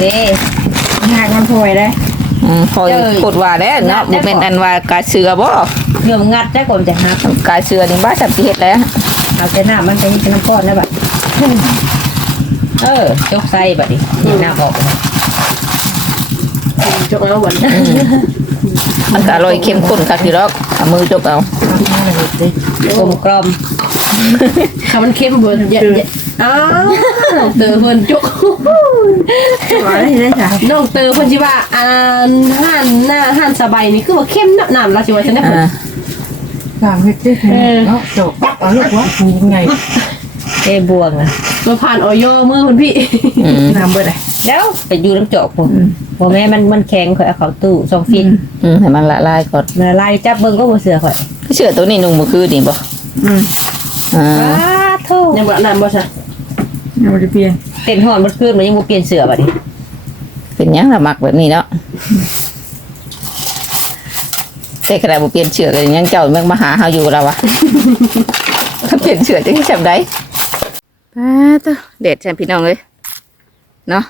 เด้หากมันพวยได้อืมคอยเอ้ยกดว่าแล้วเนาะงับ่ดได้เป็นบ่อันว่ากาเสือบ่เดี๋ยวงัดได้ก่อนจะหักกาเสือนี่บ้าสับสิเฮ็ดแล้วเอาแต่น้ามันไปนี่เป็นน้ำก้อนนะบัดเออยกใส่บัดนี้นี่น้าบอกนะจกแล้ววันมันก็อร่อยเข้มข้นคักอยู่ดอกเอามือจกเอากลมกลมถ้ามันเข้มเบิร์นเยอะอ้าวเตอเพิ่นจก ว่าได้ได้จ้ะน้องเตอเพิ่นสิว่าอ่านห่านหน้าห่านสบายนี่คือว่าเข้มน้ำน้ำเราสิว่าฉันได้เพิ่นอ่าสามเฮ็ดได้เนาะจบเอาลูกว่ามีไงเอ้บวงนะมาผ่านออยมือเพิ่นพี่อืมน้ำเบิดได้แล้วไปอยู่น้ำจอกผมบ่แม่มันมันแข็งข่อยเอาเข้าตู้สองฟิตอืมให้มันละลายก่อนมาไล่จับเบิ่งก็บ่เสือข่อยคือเชื่อตัวนี้นุ่งเมื่อคืนนี่บ่อืมอ่า อ้าโธ่ยังบ่น้ำบ่ซะ ยังไม่ได้เปลี่ยนเต้นฮ้อนบ่คืนมันยังบ่เปลี่ยนเสือบัดนี้เป็นหยังละมักแบบนี้เนาะแต่ขนาดบ่เปลี่ยนเชือกเลยยังเจ้าแม่งมาหาเฮาอยู่แล้ววะถ้าเปลี่ยนเชือกจะจำได้ป้าตวเด็ดใช่พี่น้องเลยเนาะ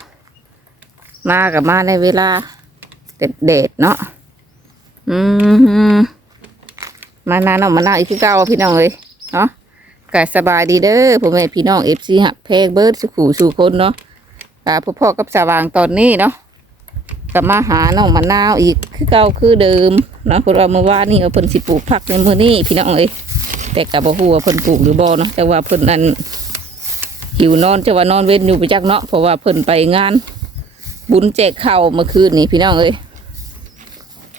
มากับมาในเวลาเด็ดเด็ดๆเนาะอืมมานานเนาะมานานอีกคือเก่าพี่น้องเลยเนาะ กาสบายดีเด้อพ่อแม่พี่น้องเอฟซีหักเพกเบิร์ดสุขูสู่คนเนาะกาพ่อพ่อกับสว่างตอนนี้เนาะกับมาหาน้องมะนาวอีกคือเก่าคือเดิมเนาะเพราะว่าเมื่อวานนี่เอาเพิ่นสิปลูกผักในมื้อนี้พี่น้องเอ้ยแต่กับบ่ฮู้ว่าเพิ่นปลูกหรือบ่เนาะแต่ว่าเพิ่นอันหิวนอนจะว่านอนเว้นอยู่ไปจักเนาะเพราะว่าเพิ่นไปงาน บุญแจกข้าวเมื่อคืนนี่พี่น้องเอ้ย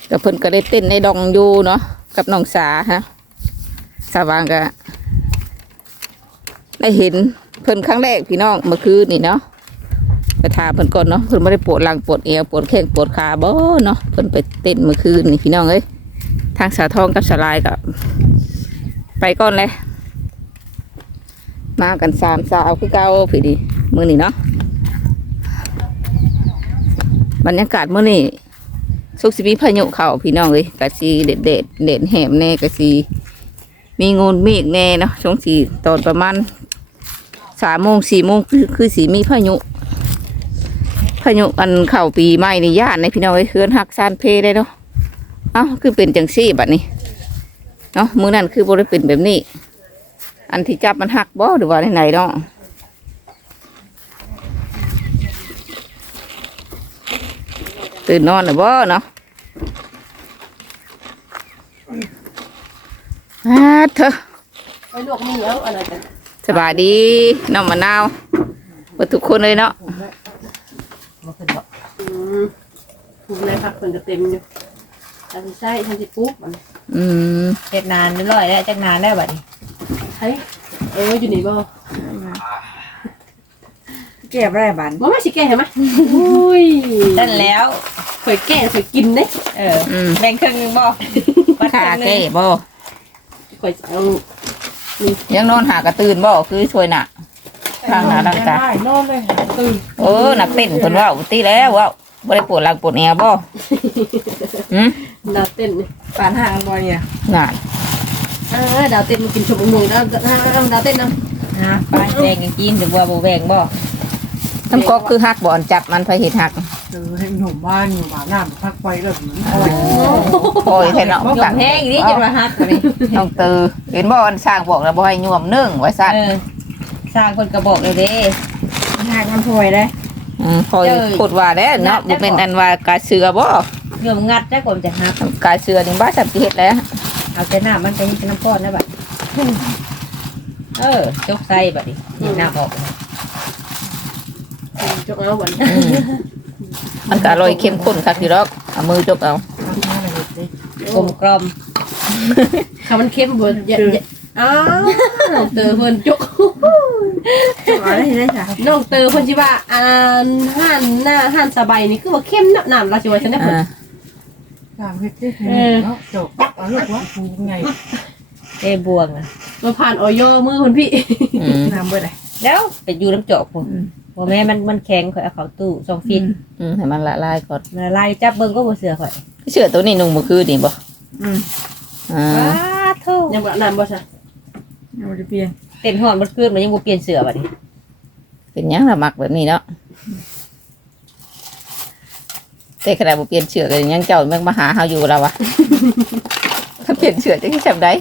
แต่เพิ่นก็ได้เต้นในดองอยู่เนาะกับน้องสาฮะสาวางก็ ได้เห็นเพิ่นครั้งแรกพี่น้องเมื่อคืนนี่เนาะไปถาเพิ่นก่อนเนาะเพิ่นไม่ได้ปวดหลังปวดเอวปวดแข้งปวดขาบ่เนาะเพิ่นไปเต้นเมื่อคืนนี่พี่น้องเอ้ยทางสาทองกับสาลายกับไปก่อนเลยมากันสามสาวคือเก่าพี่ดีมือนี่เนาะบรรยากาศเมื่อนี้สุกสิมีพายุเข้าพี่น้องเลยกะสีเด็ดเด็ดเด็ดแหมแน่กะสีมีงูนมีกแน่เนาะช่วงสีตอนประมาณ สามโมงสี่โมงคือคือสีมีพายุพายุอันเข่าปีใหม่ในย่านในพี่น้องเอ้ยเฮือนหักซานเพได้เนาะเอ้าคือเป็นจังซี่บัดนี้เนาะมือนั้นคือบริเป็นแบบนี้ อันที่จับมันหักบ่หรือว่าไหนๆเนาะตื่นนอนหรือบ่เนาะอาเถอะไปลวกมือเอาอันนั้นกัน สบายดีน้องมะนาวเปิดทุกคนเลยเนาะอืมผูกในพักเพิ่นก็เต็มอยู่ทันสิใส่ทันสิปุ๊บมันอืมเฮ็ดนานเรียบร้อยแล้วจักนานแล้วบัดนี้เฮ้ยเอออยู่นี่บ่เก็บได้บันบ่มาสิแก้ให้มั้ยอุ้ยนั่นแล้วข่อยแก้ข่อยกินเด้เอออืมแบ่งครึ่งหนึงบ่วัดคขารึ่งหนึเก้งบ่ข่อยเอา ยังนอนหากระตื่นบ่คือช่วยหนักทางหนาทางตาได้นอนเลยตื่นเออหนักเต้นเพิ่นว่าอุติแล้วว่าบ่ได้ปวดหลังปวดแอวบ่หืมดาวเต้นนี่ปานห่างบ่เนี่ยน่ะอ่าดาวเต้นมากินชมม่วงดาวดาวดาวเต้นนำฮะไปแบ่งกันกินหรือว่าบ่แบ่งบ่ น้ำกอกคือหักบ่อนจับมันไปเฮ็ดหักเออให้หนุ่มบ้านอยู่บ้านน้ำพักไปแบบนี้โอ้ยแค่เนาะยอมแห้งอีนี่จะมาฮักบัดนี้น้องตือเห็นบ่อันสร้างบอกแล้วบ่ให้ย่วมนึ่งไว้ซั่นเออสร้างคนกระบอกเลยเด้หากมันพวยได้อืมคอยเอ้ยพูดว่าแล้วเนาะงับ่ดได้บ่เป็นอันว่ากาเสือบ่เดี๋ยวงัดได้ก่อนจะหักกาเสือนี่บ้าสับสิเฮ็ดแล้วเอาแต่น้ามันไปนี่เป็นน้ำก้อนนะบัดเออยกใส่บัดนี้นี่น้าบอกนะจ กเอาวันอืมมันก็อร่อยเข้มข้นคักอยู่ดอกเอามือจกเอากลมกลมถ้ามันเข้มเบิร์นเยอะอ้าวเตอเพิ่นจกว่าได้ได้จ้ะน้องเตอเพิ่นสิว่าอ่านห่านหน้าห่านสบายนี่คือว่าเข้มน้ำน้ำเราสิว่าฉันได้เพิ่นอ่าสามเฮ็ดได้เนาะจบเอาลูกว่ามีไงเอ้บวงนะมาผ่านออยมือเพิ่นพี่อืมน้ำเบิดเลยแล้วไปอยู่น้ำจอกผม บ่แม่มันมันแข็งข่อยเอาเข้าตู้สองฟิตอืมให้มันละลายก่อนมาไล่จับเบิ่งก็บ่เสือข่อยเสือตัวนี้นุ่งเมื่อคืนนี่บ่อืมอ่าว้าโธ่ยังบ่น้ำบ่ซะยังไม่ได้เปลี่ยนเต้นฮ้อนบ่คืนมันยังบ่เปลี่ยนเสือบัดนี้เป็นหยังละมักแบบนี้เนาะแต่ขนาดบ่เปลี่ยนเชือกเลยยังเจ้าแม่งมาหาเฮาอยู่แล้ววะ ถ้าเปลี่ยนเชือกจะที่จำได้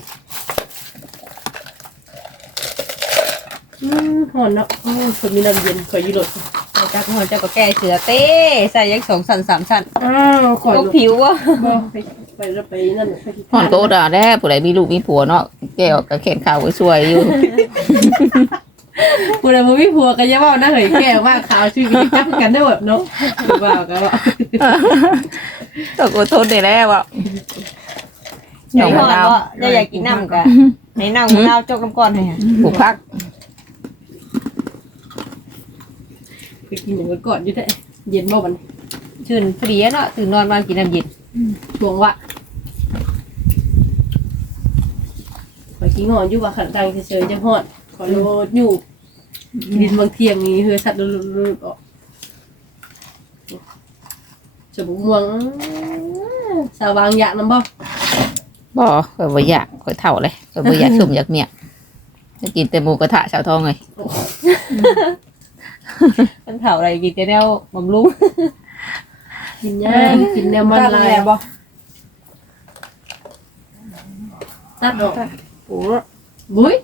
อืม หอนเนาะโอ้ยคนมีน้ำเย็นข่อยอยืดรถเอาจักหัวเจ้าก็แก้เสือเต้ใส่ยังสองสันสามสันอ้าวข่อยก็รถผิววะบ่ไปไปแล้วไปนั่นไปที่ห่อนโกดอะแด้ผู้ใดมีลูกมีผัวเนาะแก้วก็เข็นข่าวไว้ช่วยอยู่ ผู้ใดบ่มีผัวก็อย่าเว้านะเฮ้ยแก่ว่าขาวชื่อมีจับกันได้แบบเนาะว่าก็ว่าต้องอดทนได้แล้วอะไอ้หอดว่าจะอยากกินน้ำกะในน้ำของเราจกน้ำก้อนให้ฮะ ผูกพัก ไปกินอย่างก่อนอยู่แท้เย็นบ่มันชื่นพอดีเนาะตื่นนอนมากินน้ำเย็นหวงว่าข่อยกินหอนอยู่ว่าขันตังเฉยๆจังฮอดขอโลดอยู่ดินบางเทียงนี่เฮือสัตว์ลุๆๆออกจะบุกม่วงสาวบางอยากนำบ่บ่ข่อยบ่อยากข่อยเท่าเลยข่อยบ่อยากสุ่มอยากเมียจะกินแต่หมูกระทะชาวทองเลย มันเผาอะไรกินจะแนวบำรุงกินย่างกินแนวมันลายบ่ตัดออกโอ้บุ้ย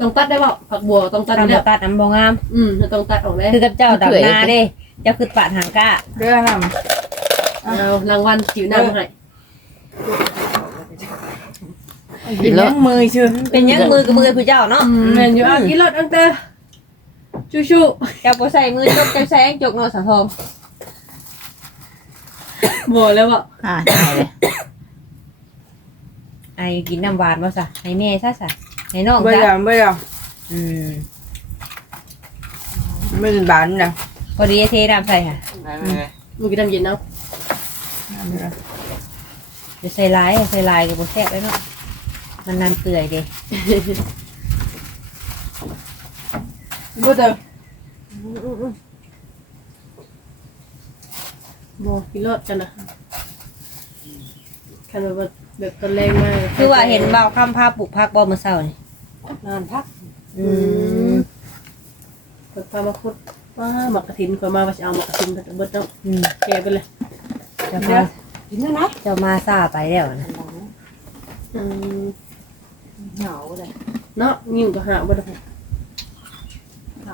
ต้องตัดได้บ่ผักบัวต้องตัดตัดได้ตัดน้ำบงาม อืมเราต้องตัดออกได้คือกับเจ้าดำนาเด้เจ้าคือปาดหางก้าเรื่องน้เอารางวัลจิ๋วน้ำให้ำกินยังมือชื่อเป็นยังมือกับมือผู้เจ้าเนาะอืมแม่นอยู่อะกินรถอังเตอ ชูชูเจ้าบ่ใส่มือจกเจ้าใส่แองจกเนาะสาวทองบัวแล้วบ่อ่าใช่เลยไอ้กินน้ำหวานบ่ซะให้แม่ซะซะให้น้องไม่ซะยอมไม่ยอมอืมไม่เป็นบ้านนะพอดีเทน้ำใส่ค่ะมึงกินน้ำเย็นเนาะจะใส่ลายใส่ลายกับบ่แซ่บเลยเนาะมันนานเปื่อยเด้ บ่เจอบัวกินรถกันนะคันแบบว่าแบบตอนแรงมากคือว่าเห็นเบาคำพาปลูกผักบ่มื้อเช้านี่นอนพักอืมกดพามาคุดว้าหมักกระถินคนมาว่าจะเอาหมักกระถินแต่เบิดเนาะอืมแกไปเลยเจ้ามากินแล้วนะเจ้ามาซาไปแล้วนะอืมเหงาเลยเนาะยิ่งก็หาบ่ได้เหงา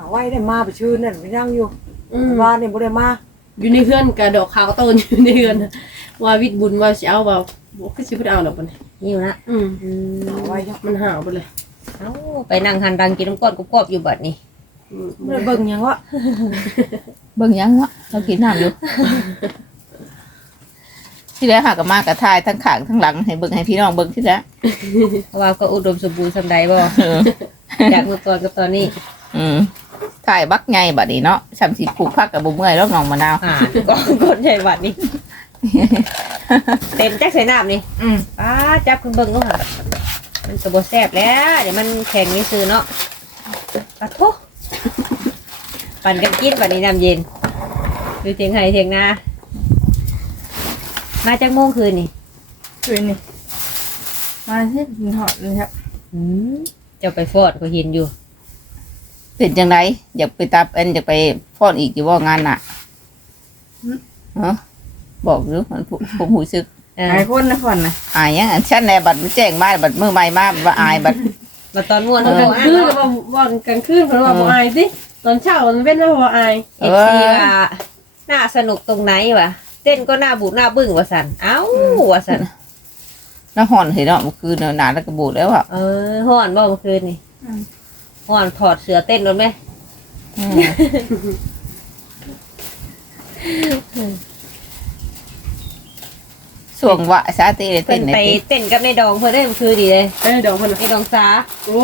ไว้ได้มาไปชื่อนั่นไปนั่งอยู่อืม ว่าเนี่ยบ่ได้มาอยู่ในเฮือนกระดอกขาวต้นอยู่ในเฮือนน่ะว่าวิทย์บุญว่าสิเอาว่าบ่คือสิบ่ได้เอาดอกบ่นี่นี่อยู่นะอืมอืมเหงาไว้จ้ะมันหาวไปเลยเอ้าไปนั่งหันดังกินน้ำก้อนกรอบๆอยู่บัดนี้อืมไม่ได้เบิ่งหยังวะเบิ่งยังวะเรากินน้ำอยู่ ที่แล้วหากมากระทายทั้งขางทั้งหลัง ให้เบิ่งให้พี่น้องเบิ่งที่แล้วเพราะว่าก็อุดมสมบูรณ์สำใดบ่ เออจากเมื่อก่อนกับตอนนี้อืม ถ่ายบักไงบัดนี้เนาะสามสิบผูกพักกับบุ้มเมื่อยแล้วน้องมะนาวอ่าก็คนใหญ่บัดนี้เต็มแจ็คใส่น้ำนี่อืมป้าจับคุณเบิ่งก็หามันก็บ่แซ่บแล้ว เดี๋ยวมันแข็งนี่ซื้อเนาะปะโทปั่นกันกินบัดนี้น้ำเย็นดูเถียงไห้เถียงนามาจากโมงคืนนี่คืนนี่มาที่กินหอดเลยครับอืมเจ้าไปฟอดก็เห็นอยู่ เป็นจังไรอยากไปตับเอ็นอยากไปฟ้อนอีกอยู่ว่างานน่ะฮะบอกดูมันผมผมหูซึกเออหลายคนนะคนนะอายยังอันชั้นแนบัตรมันแจ้งมาบัตรมือใหม่มาว่าอายบัตรมาตอนม่วนกเขาลาบงอกคืนอะว่าว่ากันคืนเพราะว่าบ่อายสิตอนเช้ามันเป็นว่าบ่อายเอฟซีว่าน่าสนุกตรงไหนวะเต้นก็น่าบูดน่าบึ้งว่าสันเอ้าว่าสันน้ำห่อนเห็นเนาะเมื่อคืนเนาะหนาแล้วก็บูดแล้วอะเออห่อนบ่เมื่อคืนนี่ ห่อนถอดเสือเต้นรถไหมอืมส่วงวะซาเต้เลยเพิ่เต้นนในไปเต้นเต้นกับในดองเพิ่นได้เมื่อคืนดีเลยไอ้ดอกเพิ่นในดองสาโอ้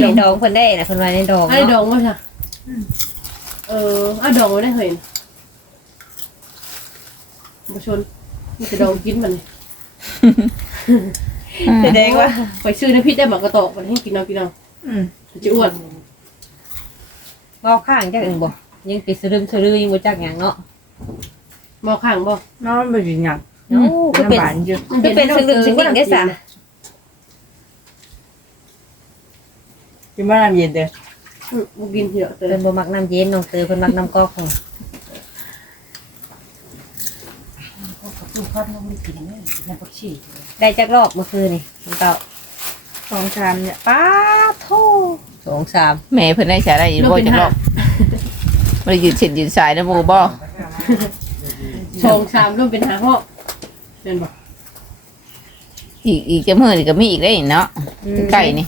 ในดองเพิ่นได้นะเพิ่นว่าในดองไอ้ดเนาะอกว่าจ้ะเออไอ้ดอกบ่ได้เห็นบ่ชนมันจะดองกินมันแสดงว่าไปซื้อน้ำพริกได้หมากระตอกมันให้กินเอากินเอา อืมจะอ้วนเว้าข้างจักอึงบ่ยังติดสรึมสลือยังบ่จักหยังเนาะบ่ข้างบ่นอนบ่อยู่หยังเอ้าคือเป็นน้ำหวานอยู่คือเป็นสรึมสลิ่งได้ซะกินมาน้ำเย็นเด้ออืมบ่กินเยอะเตเพิ่นบ่มักน้ำเย็นน้องเตอเพิ่นมักน้ำก๊อกของลูกพัดมันไม่กินเนี่ยในปักชีได้จักรอบเมื่อคืนนี่มันเต่าสองชามเนี่ยป้าโท สองสามแม่เพิ่นได้ใช้ได้อีกบ่จังรอบบ่ได้ยืนเส้นยืนสายนะหมู่บ่ชงชามร่วมเป็นหาห้อเป็นบ่อีกอีกจะมื้อนี่ก็มีอีกได้เนาะใกล้นี่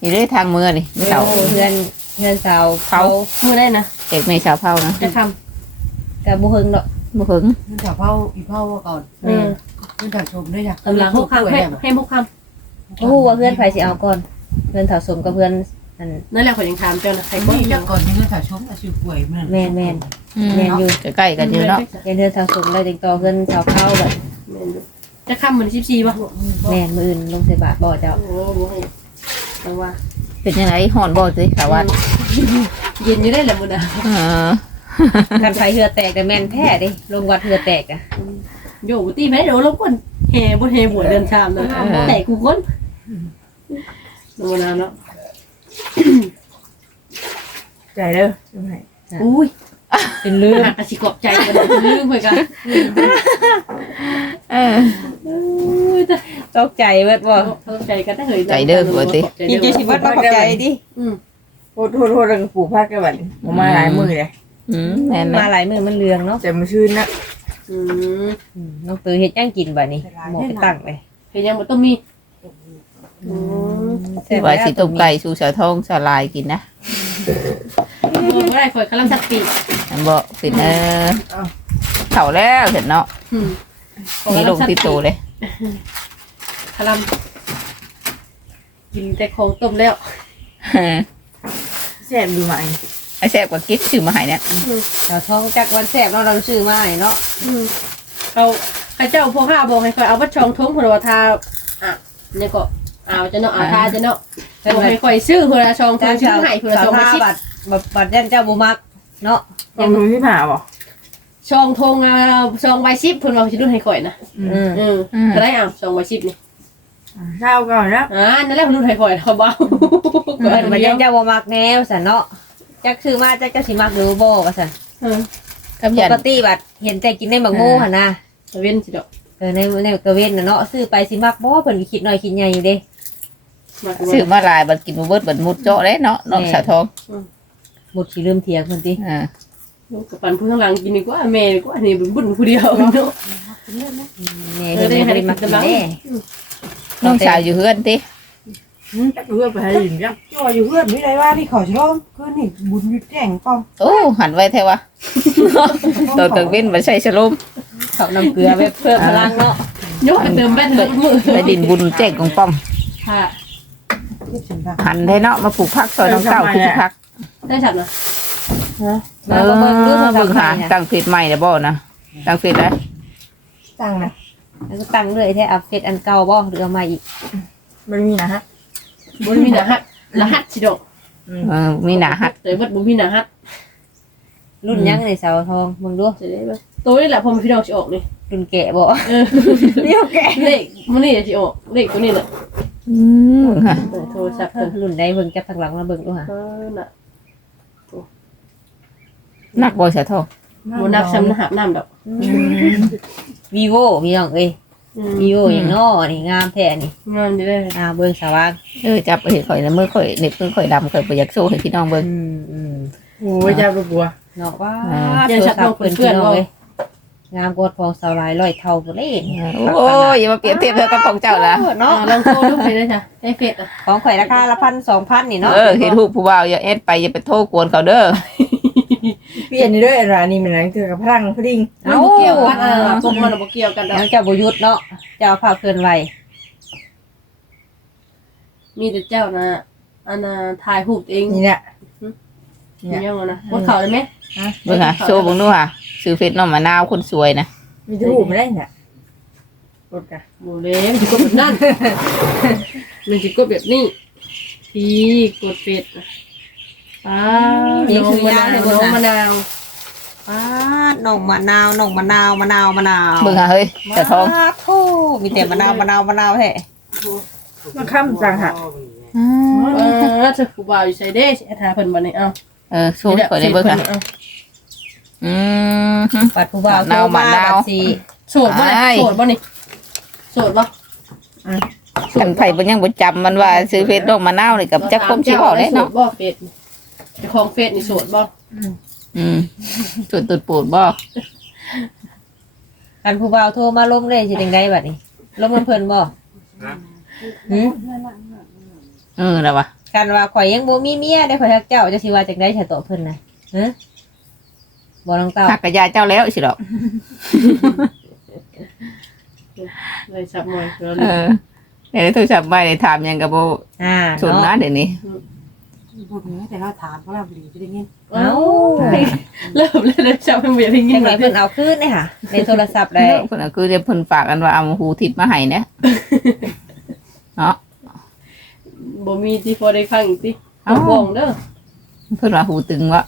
นี่เลยทางมือนี่ไม่เฒ่าเพื่อนเพื่อนสาวเขามือได้นะเอกแม่ชาวเผานะจะทกับบุเฮงเนาะบ่ถึงมันจะเผาอีเผาก่อนำเออมันจะชมด้วยจ้ะกำลังหกคำให้ให้หกคโอ้โหว่าเพื่อนไผสิเอาก่อนเพื่อนเถาสมกับเพื่อน อันำนั่นแหละคนยังถามเจ้านะใครก็นี่อีกจะก่อนนี่มันจะชมอาชีพป่วยมันแม่นแม่นอืมแม่นอยู่ใกล้ๆกันอยู่เนาะเพื่อนเถาสมได้ติงต่อเพื่อนสาวเข้าแบบจะคำเหมือนชิบซีป่ะแม่นมืออื่นลงใส่บาทบ่เจ้าโอ้โหแต่ว่าเป็นยังไงฮ้อนบ่สิสาวัสดเย็นอยู่ได้แหละมึงนะเออกันไฟเหือแตกแต่แม่นแท้ดิลงวัดเหือแตกอะโยตีไหมเดี๋ยวเราคนแห่บนแห่บวชเดินชามเลยแต่กูคนมึงนะเนาะ ใจเด้ออุ้ยเป็นลืมหักกระชิกอบใจกันลืมไปกันเออตกใจเบิดบ่เข้าใจกันได้เหยกินจะสิเบิดบ่เข้าใจดิอืมโทษโทษโทษแล้วก็ปลูกผักกันบัดนี้ผมมาหลายมือเลยอืมแม่นมาหลายมือมันเลืองเนาะแต่มื้อชื่นนะอืมอืมน้องตือเฮ็ดย่างกินบัดนี้หมอไปตั้งเลยเห็นยังมันต้องมี อืมแซ่บว่าแล้วสิต้มไก่สู่สาวทองสาลายกินนะไม่ได้คอยกำลังสักปีอันบ่เป็นเออเฒ่าแล้วเห็นเนาะอืมมีลงที่ตูเลยคลัมกินแต่ของต้มแล้วเออแซ่บอยู่ไหมไอ้แซ่บกว่ากิ๊ดชื่อมาให้เนี่ยสาวท้องจักวันแซ่บเนาะเราซื้อมาให้เนาะอืมเขาข้าเจ้าพวกข้าบอกให้คอยเอาวัดชองทงพลวทาอะเนี่ยก็ เอาจะเนาะเอาทาจะเนาะบอกให้คอยซื้อพลชองทจ้างชื่อสาวให้พลสาชวองมาท่าชิบัดบัดบัดยันเจ้าบ่มักเนาะลองดูที่ผ่าบ่ชองทงอะชองใบชิปพลเราจะดูให้คอยนะอืมอืมก็ได้อะชองใบชิปนี่เช้าก่อนนะอ่านั่นแหละพลรุ่นให้คอยเขาบ้าเพิ่นบัดยันเจ้าบ่มักแนวซั่นเนาะจักซื้อมาจักจะสิมักหรือบ่ว่าซั่นเออกับปยันกติบัดเห็นแต่กินในหมักโม่หั่นน่ะเว้นสิดอกเออในในกระเว้นน่ะเนาะซื้อไปสิมักบ่เพิ่นก็คิดน้อยคิดใหญ่อยู่เด้ มาซื้อมาหลายบัดกินบ่เบิดบัดมุดเจาะเลยเนาะน้องสาวทองหมดสิลืมเถียงเพิ่นติอ่ากับปันผู้ข้างหลังกินดีกว่าแม่ดีกว่านี่บุญผู้เดียวเนาะ แม่เพิ่นบ่ได้มักกินเด้น้องสาวอยู่เฮือนติจักเอื้อไปให้ยินจักจ่ออยู่เพื่อนไม่ได้ว่าที่ขอชมคือนี่บุญอยู่แจ้งกองโอ้หันไว้แท้วะตอนกลางเว้นบ่ใช่สลมเขาน้ำเกลือไว้เพิ่มพลังเนาะยกเติมแบตเติมมือไปดินบุญแจ้งของป้อมค่ะ คิดถึงทางหันได้เนาะมาปลูกผักซอยน้องเต้าคือสิพักได้ฉับนะเอมาอบ่เบิ่งดูโทรศัพเบิ่งท์หาให้นะตั้งเพจใหม่แล้วบ่นะตั้งเพจได้ตั้งนะแล้วก็ตั้งเลยแท้อัปเดตอันเก่าบ่หรือเอามาอีกมันมีนะฮะบุญมีรหัสรหัสสิดอกเออมีหน้าหัดแต่วัดบุญมีรหัสรุ่นยังในเสาทองเบิ่งดูจะได้ไหมตัวนี้แหละพอมันพี่น้องจะออกนี่รุ่นแกะบ่เออเรียวแกะเลขมันนี่จะออกเลขตัวนี้แหละ อืมเบิ่งหาเออโทรศัพท์เออรุ่นใดเพิ่นจับทางหลังมาเบิ่งดูหาเออน่ะนักบ่สาวทองโมนักซ้ำนะหับน้ำดอก vivo พี่น้องเอ้ย vivo อย่างน้อนี่งามแท้นี่งานจะได้อ่าเบิ่งสว่างเออจับไปเห็นข่อยนะมือข่อยเหน็บมือข่อยดำข่อยบ่อยากสู้ให้พี่น้องเบิ่งอืมอืมโอ้ยจับบัวเนาะว่าอ่าโทรศัพท์เพิ่นพี่น้องเอ้ย งามกว่าของสาวหลายร้อยเท่าพุ่นเด้โอ้ยอย่ามาเปรียบเทียบเธอกับของเจ้าละเนาะลองโทรดูไปได้จ้ะไอ้เฟซอะของข่อยราคาละพันสองพันนี่เนาะเออเห็นรูปผู้บ่าวอย่าแอดไปอย่าไปโทรกวนเขาเด้อเปลี่ยนนี่ด้วยร้านนี้มันนั่นคือกับพลังพดิ่งมันบ่เกี่ยวกันอ่าพวกมันบ่เกี่ยวกันดอกยังเจ้าบ่หยุดเนาะเจ้าภาพเคลื่อนไหวมีแต่เจ้านะอันน่ะถ่ายรูปเองนี่แหละมียังนะกดเข่าได้ไหมเบิ่งหาโชว์เบิ่งดูค่ะ ซื้อเฟซน้องมะนาวคนสวยนะมีทูบไม่ได้เนี่ยกดกันโมเลมนจะกดแบบนั้นมันจะกดแบบนี้ทีกดเป็ดอะป้าน้องมะนาวน้องมะนาวป้าดน้องมะนาวน้องมะนาวมะนาวมะนาวเบิ่งหาเฮ้ยสาวทองมาโธ่มีแต่มะนาวมะนาวมะนาวแท้มันข้ามจังหักเออเธอผู้บ่าวอยู่ใส่เด้สิหาเพิ่นบ่นี่เอ้าเออโชว์ให้ข่อยได้เบิ่งค่ะ อา อืม ปัดผู้บ่าวมะนาวโทรมมะนาวบัดสิโสดบ่เนี่ยโสดบ่นี่โสดบ่ คันไผบ่ยังบ่จำมันว่าซื้อเฟซน้องมะนาวนี่กับจักคมสิบอกได้เนาะโสบ่เฟซเจ้าของเฟซนี่โสดบ่อืมจุดตุดปูดบ่กันผู้บ่าวโทรมาล้มเลยสิจังไดบัดนี้ล้มกันเพิ่นบ่หืมเออแล้ววะกันว่าข่อยยังบ่มีเมียได้ข่อยฮักเจ้าจะสิว่าจังได๋ถ้าตอบเพิ่นน่ะฮะ บ่น้องเต้าหักกะยาเจ้าแล้วสิดอกเลยสับมวยแล้วเออในโทรศัพท์ไม่ได้ถามหยังก็บ่อ่าสนนะเนาะเดี๋ยวนี้พวกนี้แต่เราถามเพราะเราบริจะได้ยินเอ้าเริ่มเลยเลยจับมันเบียดอย่างจังี้งไดเลยเพิ่นเอาคืนเด้ค่ะ ในโทรศัพท์ได้เพิ่นก็คือเดี๋ยวเพิ่นฝากกันว่าเอาหูทิพย์มาให้เนี่ยเนาะบ่มีที่พอได้ฟังอีกติเอ้าบ่วงเด้อเพิ่นว่าหูตึงวะ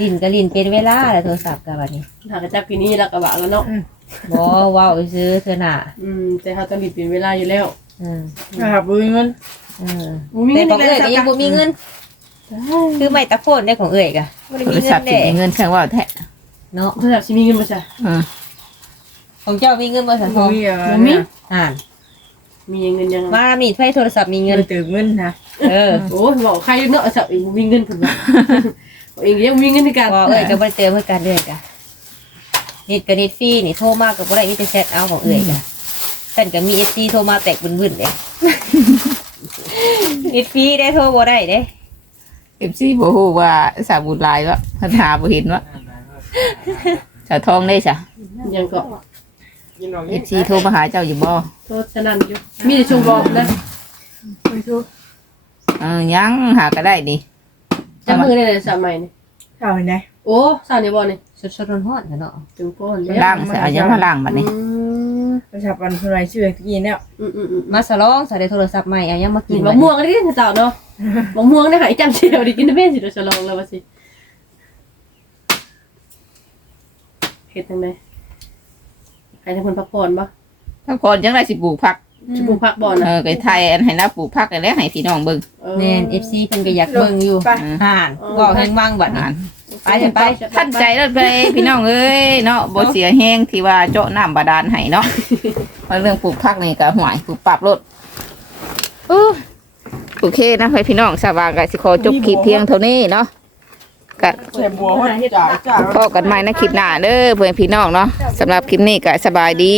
ลิ้นก็ลิ้นเป็นเวลาแล้วโทรศัพท์ก็บัดนี้ถ้ากระจับกินนี่แล้วก็บะแล้วเนาะบ่เว้าซื้อเทื่อหน้าอืมแต่เฮาต้องรีบเป็นเวลาอยู่แล้วอืมนะครับบุญเงินอืมบ่มีแต่เงินของเลเอ้ยยก็ยังบ่มีเงินคือไม่ตะโพนได้ของเอ้ยก็บ่ได้โทมีรเงิศัพนท์เด้สิมีเงินแค่ว่าแท้เนาะโทรศัพท์สิมีเงินบ่ใช่เออของเจ้ามีเงินบ่สันทบุองญเงิบ่นมีอ่านมีเงินยังมามีดไฟโทรศัพท์มีเงิเงินนตื่นเงินนะเออโอ้ยบอกใครเนาะสับเองบ่มีเงินเพิ่นว่า เองยังมีเงินในการพอเอ้ยก็บ่ได้เติมเพื่อการเดือนกะนิดก็นิดฟรีนี่โทรมาก็บ่ได้มีแต่แชทเอาของเอ้ยกะฉันก็มี SC โทรมาแตกบึนๆเด้ นิดฟรีได้โทรบ่ได้เด้ เอฟซีบ่ฮู้ว่าสาบุญหลายวะเพิ่นหาบ่เห็นวะสาวทองได้จ้ะยังก็เอฟซีโทรมาหาเจ้าอยู่บ่โทษฉะนั้นอยู่มีแต่ชมบอกนะ เออยังหาก็ได้ดิ จับมือได้เลยสามใหม่นี่เท่าไหร่โอ้สามนี่บ่นี่สดๆร้อนๆกันเนาะถึงก้อนล่างใส่เอายังมาล่างบัดนี้ประชาปันคนไรชื่อตะกี้เนี่ยอืมอืมอืมมาสลองใส่ในโทรศัพท์ใหม่เอายังมากิกินนมะม่วงก็ได้เต่าเนาะมะม่วงนะคะไอ้จำเชียวดิกินได้เป็นสิเราจะลองแล้วว่าสิเฮ็ดจังไดให้ทั้งคนพักผ่อนบ่ถ้าก่อนจังได๋สิปลูกผัก จะปลูกผักบ่เอนะอไก่ไทยอันให้นาปลูกผักกันแล้วให้พี่น้องเบิ่งแม่น FC เพิ่นก็อยากเบิ่งอยู่ไป อ่านเว้าแฮงวังบัดนี้อ่านไปเถอะไปท่านใจแล้วไปพี่น้องเอ้ยเนาะบ่เสียแห้งที่ว่าเจาะน้ำบาดาลให้เนาะเพราะเรื่องปลูกผักนี่ก็ห่วยปลูกปรับรถอู้โอเคนะไปพี่น้องสาวาก็สิขอจบคลิปเพียงเท่านี้เนาะก็เสียบัวจ่ายจ่ายพอกันใหม่ในคลิปหน้าเด้อเพื่อนพี่น้องเนาะสำหรับคลิปนี้ก็สบายดี